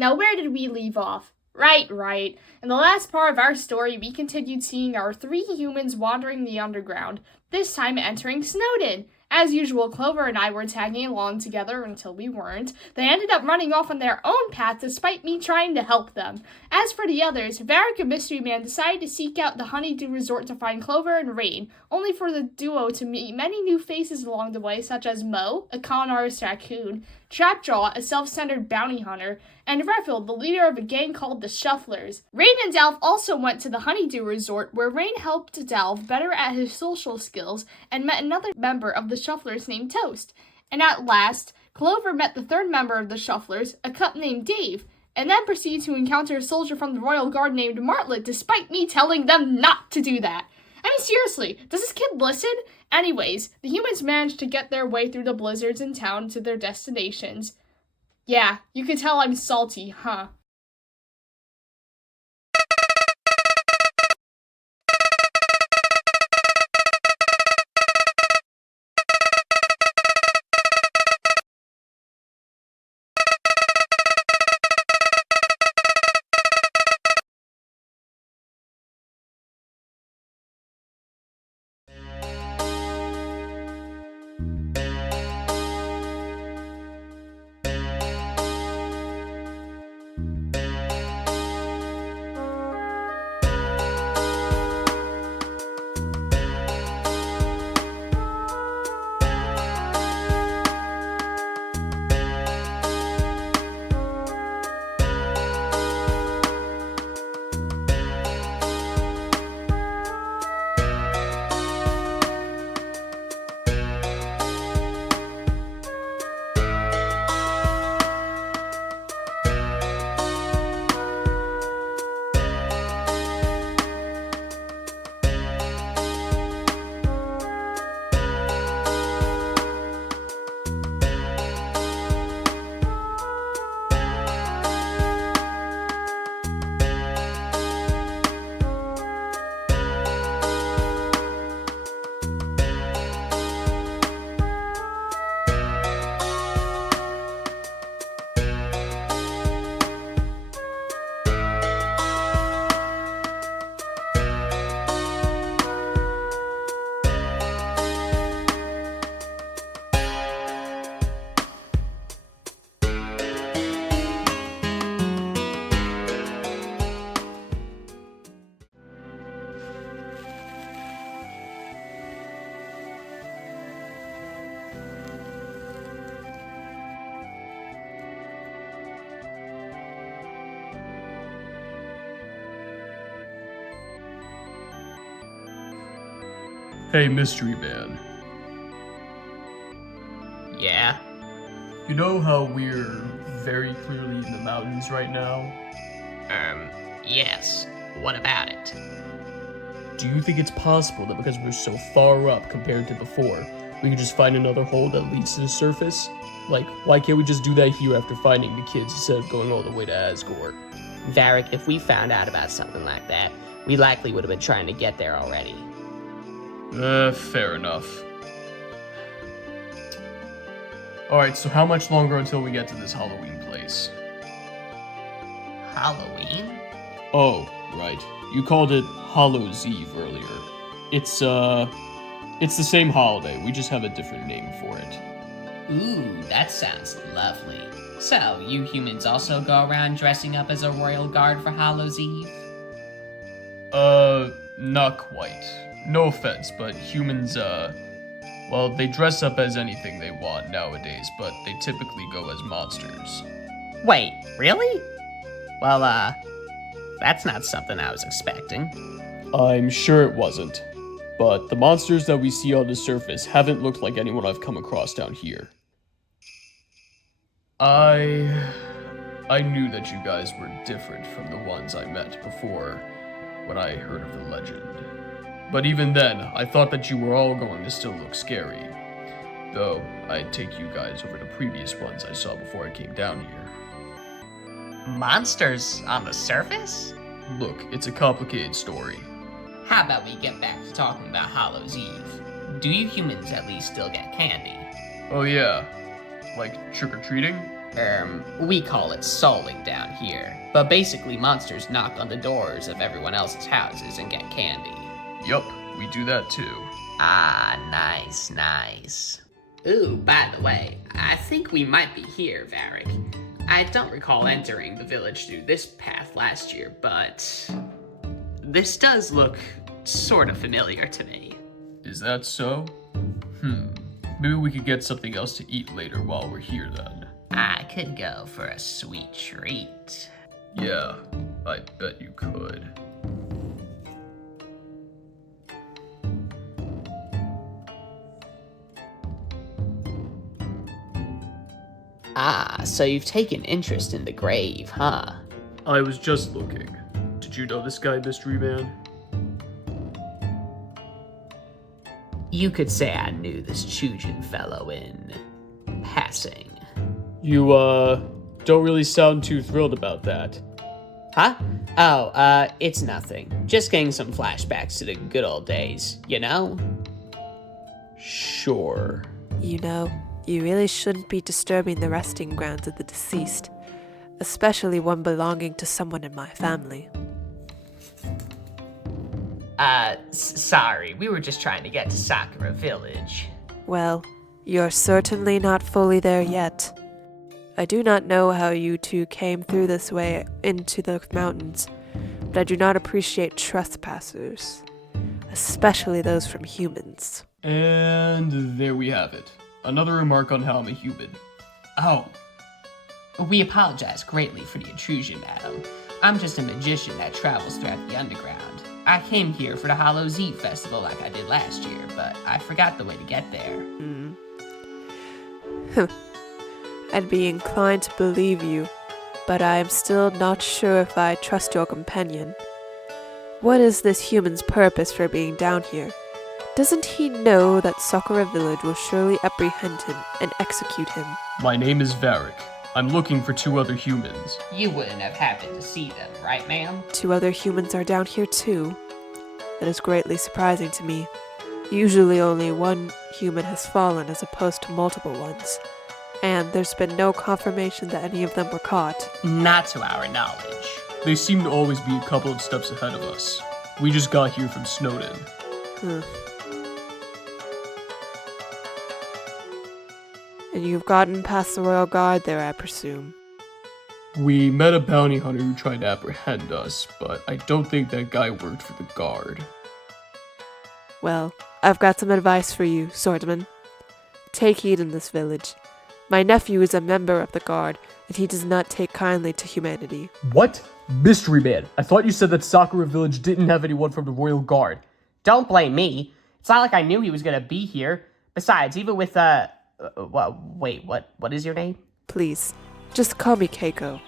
Now where did we leave off? Right. In the last part of our story, we continued seeing our three humans wandering the underground, this time entering Snowdon. As usual, Clover and I were tagging along together until we weren't. They ended up running off on their own path despite me trying to help them. As for the others, Varik and Mysteryman decided to seek out the Honeydew Resort to find Clover and Rain, only for the duo to meet many new faces along the way, such as Mo, a con artist raccoon, Trapjaw, a self-centered bounty hunter, and Refill, the leader of a gang called the Shufflers. Rain and Delph also went to the Honeydew Resort, where Rain helped Delph better at his social skills and met another member of the Shufflers named Toast. And at last, Clover met the third member of the Shufflers, a cup named Dave, and then proceeded to encounter a soldier from the Royal Guard named Martlet, despite me telling them not to do that. I mean, seriously, does this kid listen? Anyways, the humans managed to get their way through the blizzards in town to their destinations. Yeah, you can tell I'm salty, huh? Hey, Mystery Man. Yeah? You know how we're very clearly in the mountains right now? Yes. What about it? Do you think it's possible that because we're so far up compared to before, we could just find another hole that leads to the surface? Like, why can't we just do that here after finding the kids instead of going all the way to Asgore? Varik, if we found out about something like that, we likely would have been trying to get there already. Fair enough. Alright, so how much longer until we get to this Halloween place? Halloween? Oh, right. You called it Hallows Eve earlier. It's the same holiday, we just have a different name for it. Ooh, that sounds lovely. So, you humans also go around dressing up as a royal guard for Hallows Eve? Not quite. No offense, but humans, well, they dress up as anything they want nowadays, but they typically go as monsters. Wait, really? Well, that's not something I was expecting. I'm sure it wasn't, but the monsters that we see on the surface haven't looked like anyone I've come across down here. I knew that you guys were different from the ones I met before when I heard of the legend. But even then, I thought that you were all going to still look scary. Though, I'd take you guys over the previous ones I saw before I came down here. Monsters on the surface? Look, it's a complicated story. How about we get back to talking about Hallows Eve? Do you humans at least still get candy? Oh yeah, like trick-or-treating? We call it souling down here. But basically, monsters knock on the doors of everyone else's houses and get candy. Yup, we do that too. Ah, nice. Ooh, by the way, I think we might be here, Varik. I don't recall entering the village through this path last year, but this does look sort of familiar to me. Is that so? Maybe we could get something else to eat later while we're here then. I could go for a sweet treat. Yeah, I bet you could. Ah, so you've taken interest in the grave, huh? I was just looking. Did you know this guy, Mystery Man? You could say I knew this Chujin fellow in passing. You, don't really sound too thrilled about that. Huh? Oh, it's nothing. Just getting some flashbacks to the good old days, you know? Sure. You know, you really shouldn't be disturbing the resting grounds of the deceased, especially one belonging to someone in my family. Sorry, we were just trying to get to Sakura Village. Well, you're certainly not fully there yet. I do not know how you two came through this way into the mountains, but I do not appreciate trespassers, especially those from humans. And there we have it. Another remark on how I'm a human. Oh. We apologize greatly for the intrusion, madam. I'm just a magician that travels throughout the underground. I came here for the Hallows Eve festival like I did last year, but I forgot the way to get there. I'd be inclined to believe you, but I am still not sure if I trust your companion. What is this human's purpose for being down here? Doesn't he know that Sakura Village will surely apprehend him and execute him? My name is Varik. I'm looking for 2 other humans. You wouldn't have happened to see them, right, ma'am? 2 other humans are down here too. That is greatly surprising to me. Usually only one human has fallen as opposed to multiple ones. And there's been no confirmation that any of them were caught. Not to our knowledge. They seem to always be a couple of steps ahead of us. We just got here from Snowden. And you've gotten past the Royal Guard there, I presume. We met a bounty hunter who tried to apprehend us, but I don't think that guy worked for the guard. Well, I've got some advice for you, swordsman. Take heed in this village. My nephew is a member of the guard, and he does not take kindly to humanity. What? Mystery Man, I thought you said that Sakura Village didn't have anyone from the Royal Guard. Don't blame me. It's not like I knew he was gonna be here. Besides, even with, wait, what is your name? Please, just call me Keiko.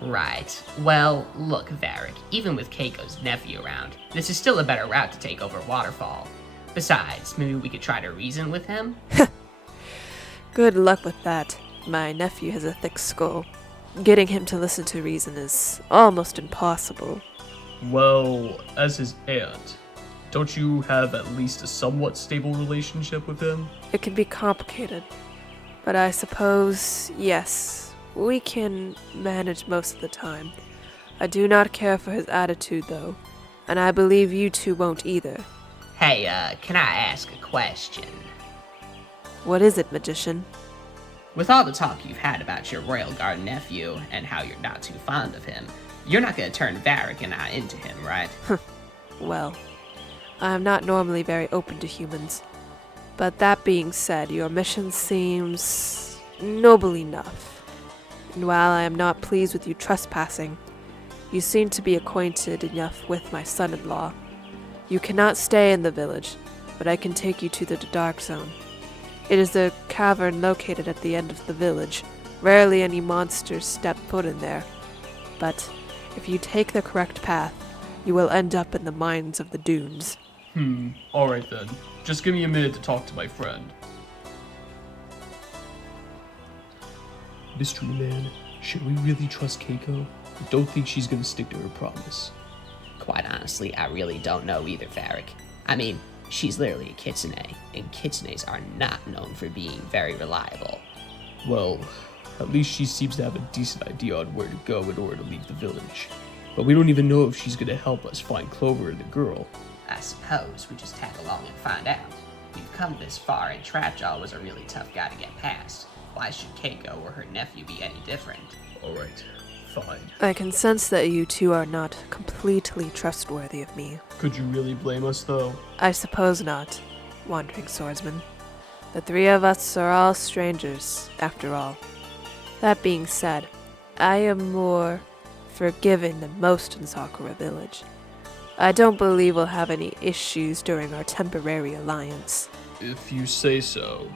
Right. Well, look, Varik, even with Keiko's nephew around, this is still a better route to take over Waterfall. Besides, maybe we could try to reason with him? Good luck with that. My nephew has a thick skull. Getting him to listen to reason is almost impossible. Well, as his aunt, don't you have at least a somewhat stable relationship with him? It can be complicated, but I suppose, yes, we can manage most of the time. I do not care for his attitude, though, and I believe you two won't either. Hey, can I ask a question? What is it, magician? With all the talk you've had about your Royal Guard nephew and how you're not too fond of him, you're not gonna turn Varik and I into him, right? Well, I am not normally very open to humans. But that being said, your mission seems noble enough. And while I am not pleased with you trespassing, you seem to be acquainted enough with my son-in-law. You cannot stay in the village, but I can take you to the Dark Zone. It is a cavern located at the end of the village. Rarely any monsters step foot in there. But if you take the correct path, you will end up in the mines of the dunes. Alright then. Just give me a minute to talk to my friend. Mystery Man, should we really trust Keiko? I don't think she's gonna stick to her promise. Quite honestly, I really don't know either, Varik. I mean, she's literally a kitsune, and kitsunes are not known for being very reliable. Well, At least she seems to have a decent idea on where to go in order to leave the village. But we don't even know if she's gonna help us find Clover and the girl. I suppose we just tag along and find out. We've come this far, and Trapjaw was a really tough guy to get past. Why should Keiko or her nephew be any different? Alright, fine. I can sense that you two are not completely trustworthy of me. Could you really blame us, though? I suppose not, Wandering Swordsman. The three of us are all strangers, after all. That being said, I am more forgiving than most in Sakura Village. I don't believe we'll have any issues during our temporary alliance. If you say so.